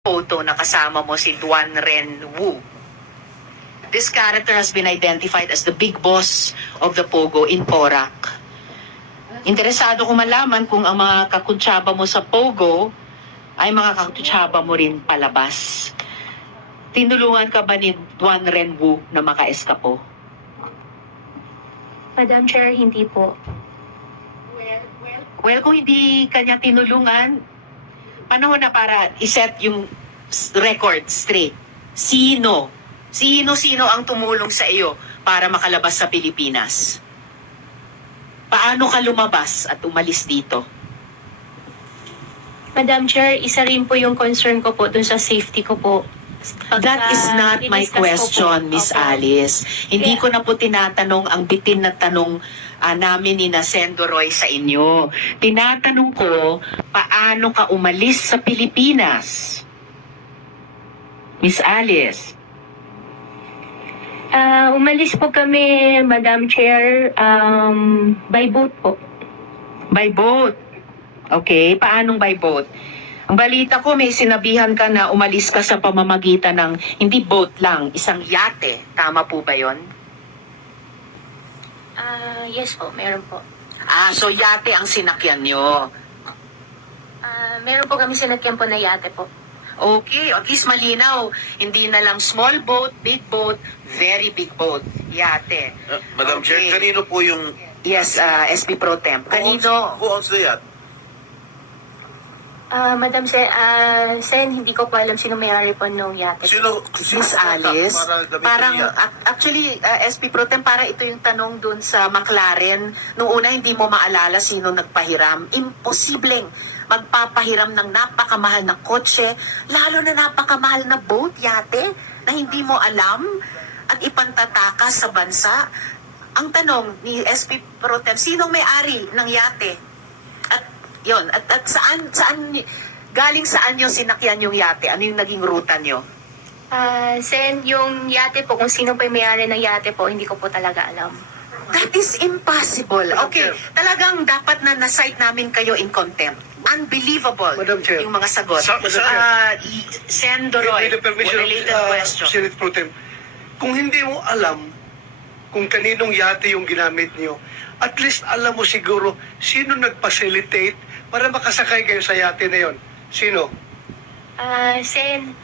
photo na kasama mo si Duan Ren Wu. This character has been identified as the big boss of the Pogo in Porac. Interesado ko malaman kung ang mga kakuntsaba mo sa Pogo ay mga kakuntsaba mo rin palabas. Tinulungan ka ba ni Duan Ren Wu na makaeskapo? Madam Chair, hindi po. Well, kung hindi kanya tinulungan, panahon na para iset yung record straight. Sino ang tumulong sa iyo para makalabas sa Pilipinas? Paano ka lumabas at umalis dito? Madam Chair, isa rin po yung concern ko po dun sa safety ko po. That is not my question, Miss Alice. Hindi ko na po tinatanong ang bitin na tanong namin ni Sendo Roy sa inyo. Tinatanong ko, paano ka umalis sa Pilipinas? Miss Alice. Umalis po kami, Madam Chair, by boat po. By boat. Okay, paanong by boat? Ang balita ko, may sinabihan ka na umalis ka sa pamamagitan ng, hindi boat lang, isang yate. Tama po ba yon? Yes po, meron po. So yate ang sinakyan nyo. Meron po kami sinakyan po na yate po. Okay, at least malinaw. Hindi na lang small boat, very big boat. Yate. Madam Okay. Chair, kanino po yung... Yes, SP Pro Temp. Kanino? Who owns the yacht? Madam Chair, Sen, hindi ko po alam sino may-ari po nung yate. Sino Miss Alice, para gamitin parang niya? actually SP Pro Tem, para ito yung tanong dun sa McLaren. Nung una hindi mo maalala sino nagpahiram. Imposibleng magpapahiram ng napakamahal na kotse, lalo na napakamahal na boat, yate, na hindi mo alam at ipantatakas sa bansa. Ang tanong ni SP Pro Tem, sinong may-ari ng yate? Yon, at saan galing saan yung sinakyan yung yate? Ano yung naging ruta nyo? Sen, yung yate po, kung sino po yung may-ari ng yate po, hindi ko po talaga alam. That is impossible. Madam Okay, Chair. talagang dapat na na-cite namin kayo in contempt. Unbelievable Madam Chair. yung mga sagot. Sendo Roy, With the permission related of question. Senate Pro Tem, kung hindi mo alam kung kaninong yate yung ginamit niyo, at least alam mo siguro sino nag-facilitate para makasakay kayo sa yate na yon. Sino? Sen,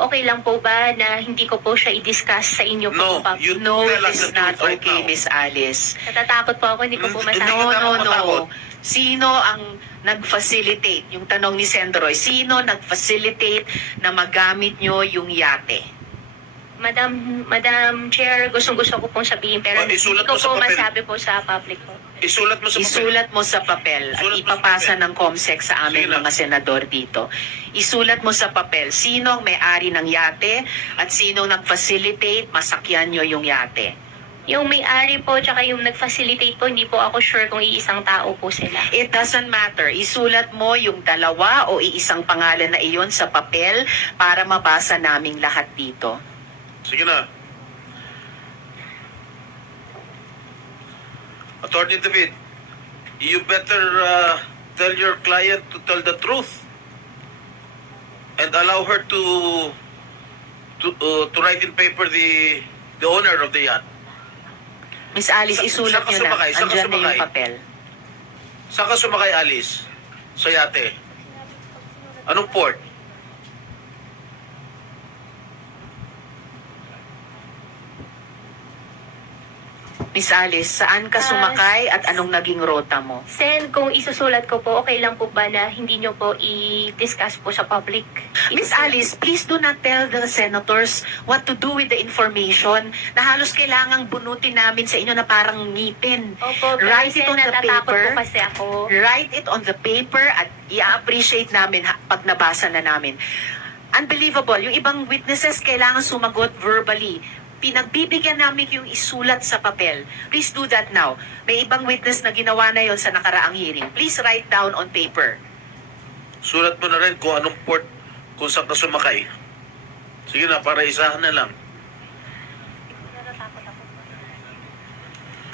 okay lang po ba na hindi ko po siya i-discuss sa inyo No, po? you No, tell it us is the not truth right okay, now. Miss Alice. Natatakot po ako, hindi ko po Hindi masabi. ka dapat matakot. Sino ang nag-facilitate? Yung tanong ni Sendroy, sino nag-facilitate na magamit nyo yung yate? Madam Chair, gustong-gusto ko pong sabihin, pero hindi isulat ko mo sa po papel. masabi po sa public po. Isulat mo sa papel. Isulat mo sa papel at Isulat mo sa ipapasa papel. ng COMSEC sa amin Sige na. mga senador dito. Isulat mo sa papel sino ang may-ari ng yate at sino nag-facilitate masakyan nyo yung yate. Yung may-ari po, tsaka yung nag-facilitate po, hindi po ako sure kung iisang tao po sila. It doesn't matter. Isulat mo yung dalawa o iisang pangalan na iyon sa papel para mabasa naming lahat dito. Sige na. Attorney David, you better tell your client to tell the truth and allow her to write in paper the owner of the yacht. Miss Alice, isulat Saan ka nyo na. sumakay? Saan ka Andyan na yung sumakay? papel. Saan ka sumakay, Alice? Sa yate? Anong port? Miss Alice, saan ka sumakay at anong naging rota mo? Sen, kung isusulat ko po, okay lang po ba na hindi nyo po i-discuss po sa public? Miss Alice, please do not tell the senators what to do with the information na halos kailangang bunutin namin sa inyo na parang ngipin. Opo, pero Write it Sen, on the natatakot paper. po kasi ako. Write it on the paper at i-appreciate namin pag nabasa na namin. Unbelievable. Yung ibang witnesses kailangan sumagot verbally. Pinagbibigyan namin yung isulat sa papel. Please do that now. May ibang witness na ginawa na yon sa nakaraang hearing. Please write down on paper. Sulat mo na rin kung anong port, kung saan ka sumakay. Sige na, para isahan na lang.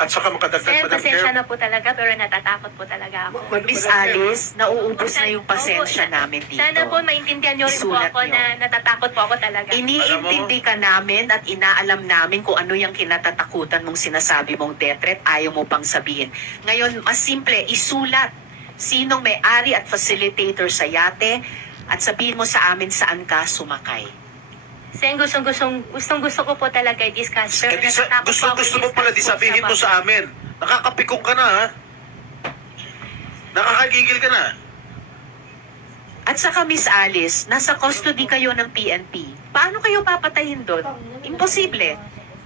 At saka makadagdag, Sen, Madam pasensya Chair. na po talaga pero natatakot po talaga ako. Miss Alice, nauubos na yung pasensya Opo, namin dito. Sana po maintindihan niyo rin po Isulat ako niyo. na natatakot po ako talaga. Iniintindi ka namin at inaalam namin kung ano yung kinatatakutan mong sinasabi mong death threat, ayaw mo pang sabihin. Ngayon, mas simple, isulat sinong may-ari at facilitator sa yate at sabihin mo sa amin saan ka sumakay. Sen, gustong-gusto ko po talaga i-discuss. Pero natatakot po ako Gusto mo pala, di i-discuss po sabihin mo public. sa amin. Nakakapikong ka na, ha? Nakakagigil ka na. At saka Miss Alice, nasa custody kayo ng PNP. Paano kayo papatayin doon? Imposible.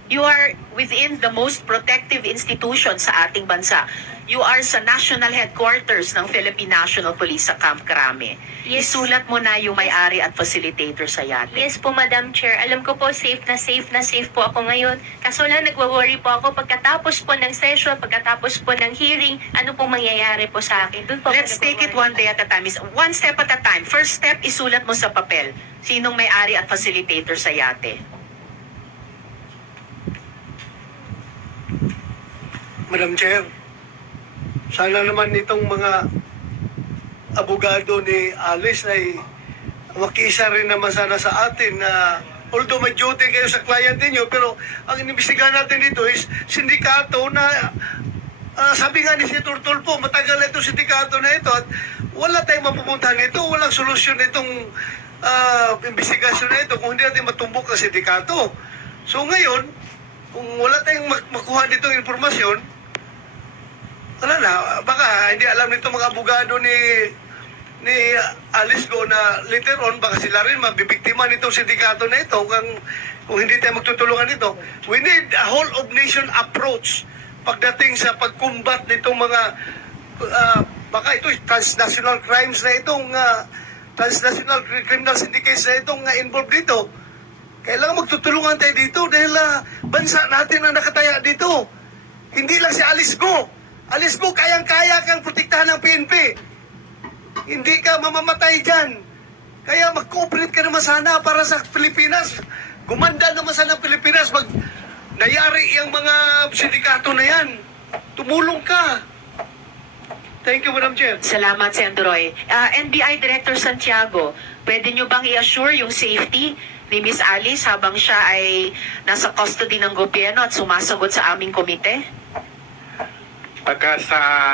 You are within the most protective institution sa ating bansa. You are sa national headquarters ng Philippine National Police sa Camp Crame. Yes. Isulat mo na yung may-ari at facilitator sa yate. Yes po, Madam Chair. Alam ko po, safe na safe po ako ngayon. Kaso lang, nagwa-worry po ako pagkatapos po ng session, pagkatapos po ng hearing, ano pong mangyayari po sa akin. Doon po ako Let's take it nagwa-worry. one day at a time. One step at a time. First step, isulat mo sa papel. Sinong may-ari at facilitator sa yate? Madam Chair, sana naman itong mga abogado ni Alice ay makiisa rin naman sana sa atin na although may duty kayo sa client ninyo, pero ang inimbestigahan natin dito is sindikato na sabi nga ni si Turtulpo, matagal na itong sindikato na ito at wala tayong mapupuntahan nito, walang solusyon itong investigasyon na ito kung hindi natin matumbok ang sindikato. So ngayon, kung wala tayong makuha ditong informasyon, wala na, baka hindi alam nito mga abogado ni Alice Go na later on baka sila rin mabibiktima nitong sindikato na ito kung hindi tayo magtutulungan nito. We need a whole of nation approach pagdating sa pagkumbat nitong mga baka ito transnational crimes na itong transnational criminal syndicates na itong involved dito. Kailangan magtutulungan tayo dito dahil bansa natin ang nakataya dito. Hindi lang si Alice Go. Alice Go, kayang-kaya kang protektahan ng PNP. Hindi ka mamamatay dyan. Kaya mag-cooperate ka naman sana para sa Pilipinas. Gumanda naman sana ang Pilipinas pag nayari yung mga sindikato na yan. Tumulong ka. Thank you, Madam Chair. Salamat, Sen. Roy. NBI Director Santiago, pwede nyo bang i-assure yung safety ni Miss Alice habang siya ay nasa custody ng gobyerno at sumasagot sa aming komite? Pagka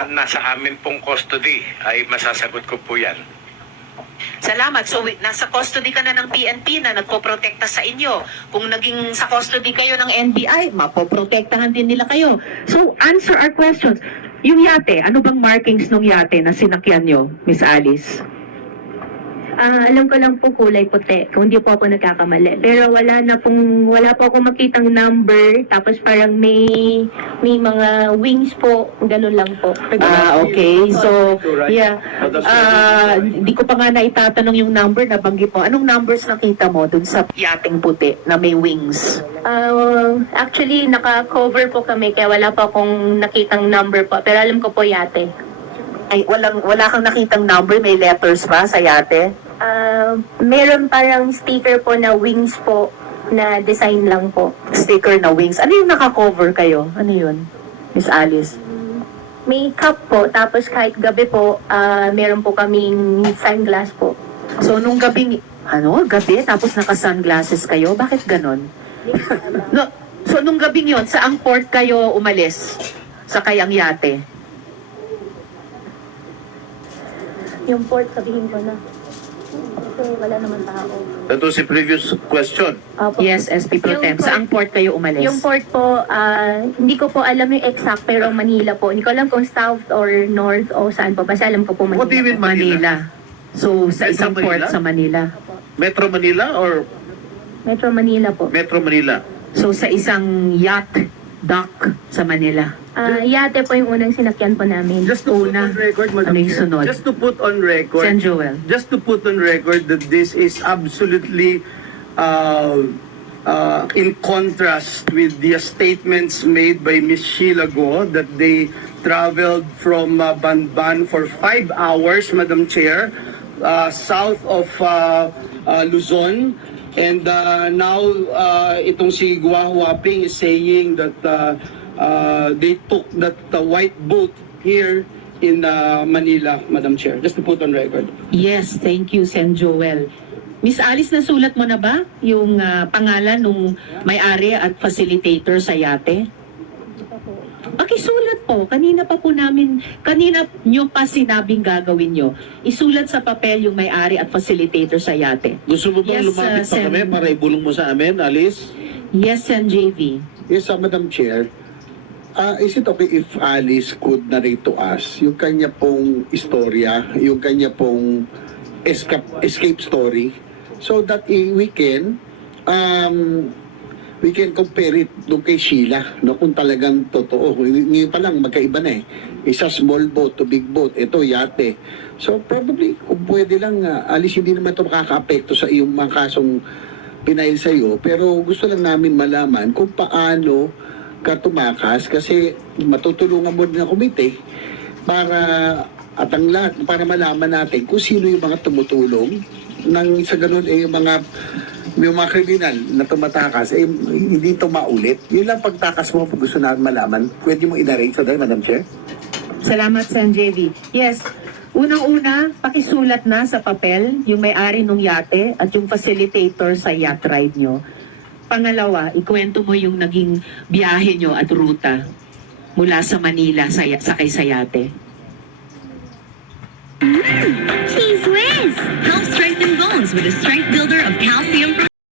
nasa amin pong custody, ay masasagot ko po yan. Salamat. So, nasa custody ka na ng PNP na nagpoprotekta sa inyo. Kung naging sa custody kayo ng NBI, mapoprotektahan din nila kayo. So, answer our questions. Yung yate, ano bang markings ng yate na sinakyan nyo, Miss Alice? Alam ko lang po kulay puti, kung hindi po ako nagkakamali. Pero wala po ako makitang number, tapos parang may mga wings po, ganun lang po. Okay. So, yeah. Hindi ko pa nga naitatanong yung number na banggit mo. Anong numbers nakita mo dun sa yating puti na may wings? Actually, naka-cover po kami, kaya wala po akong nakitang number po. Pero alam ko po yate. Ay, wala kang nakitang number, may letters ba sa yate? Meron parang sticker po na wings po, na design lang po. Sticker na wings. Ano yung naka-cover kayo? Ano yun, Miss Alice? May cup po, tapos kahit gabi po, meron po kaming sunglass po. So, nung gabi, tapos naka-sunglasses kayo? Bakit ganon? No, so, nung gabing yon, saang port kayo umalis? Sa kayang yate? Yung port, sabihin ko na. Kasi wala naman tao. That was the previous question. Yes, SP Pro Tem. Yung port- Saang port kayo umalis? Yung port po, hindi ko po alam yung exact, pero Manila po. Hindi ko alam kung south or north o saan po. Basta alam ko po Manila. What do you mean Manila? So, sa Metro isang port Manila? sa Manila. Metro Manila or Metro Manila po. Metro Manila? So, sa isang yacht dock sa Manila. Yate po yung unang sinakyan po namin. Just to put Una. on record, Madam Ano yung Chair, sunod? just to put on record, Sen. Joel. just to put on record that this is absolutely in contrast with the statements made by Ms. Sheila Go that they traveled from Banban for 5 hours, Madam Chair, south of Luzon. And now, itong si Gua Huaping is saying that they took that white boat here in Manila, Madam Chair. Just to put on record. Yes, thank you, Sen Joel. Miss Alice, nasulat mo na ba yung pangalan nung may-ari at facilitator sa yate? Pakisulat po. Kanina nyo pa sinabing gagawin nyo. Isulat sa papel yung may-ari at facilitator sa yate. Gusto mo bang Yes, lumapit pa Sen. kami para ibulong mo sa amin, Alice? Yes, Sen JV. Yes, Madam Chair. Is it okay if Alice could narrate to us yung kanya pong istorya, yung kanya pong escape story, so that we can compare it doon kay Sheila, no, kung talagang totoo. Ngayon pa lang, magkaiba na eh. Isa small boat to big boat, ito yate. So probably, kung pwede lang, Alice, hindi naman ito makaka-apekto sa iyong mga kasong pinail sa iyo, pero gusto lang namin malaman kung paano ka tumakas, kasi matutulungan mo din ang komite para at ang lahat, para malaman natin kung sino yung mga tumutulong nang sa ganun yung mga kriminal na tumatakas hindi ito maulit. Yun lang pagtakas mo, pag gusto natin malaman. Pwede mo i-narrate sa Madam Chair? Salamat, Sen JV. Yes, unang-una, pakisulat na sa papel yung may-ari ng yate at yung facilitator sa yacht ride nyo. Pangalawa, ikwento mo yung naging biyahe nyo at ruta mula sa Manila sakay sa yate. Cheese Whiz! Help strengthen bones with a strength builder of calcium.